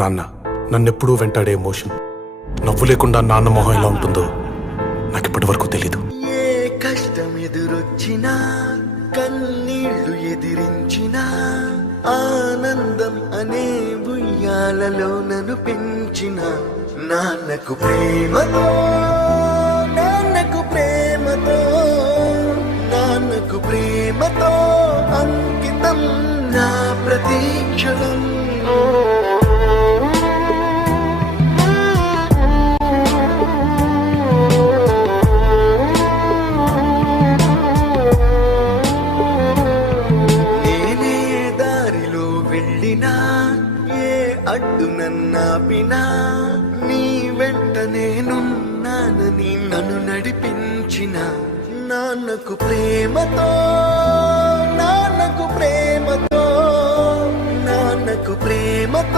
నాన్న నన్నెప్పుడూ వెంటాడే ఎమోషన్. నవ్వు లేకుండా నాన్న మొహం ఎలా ఉంటుందో నాకు ఇప్పటి వరకు తెలీదు. ఏ కష్టం ఎదురొచ్చినా, కన్నీళ్లు ఎదిరించినా, ఆనందం అనే ఉయ్యాలలో నన్ను పెంచిన నాన్నకు ప్రేమతో, నాన్నకు ప్రేమతో, నాన్నకు ప్రేమతో అంకితం నా ప్రతీక్షణం. నేనే దారిలో వెళ్ళినా, ఏ అడ్డు నన్నాపినా, నీ వెంట నేనున్నానని నన్ను నడిపించిన నాన్నకు ప్రేమతో, నాన్నకు ప్రేమతో, నాన్నకు ప్రేమతో.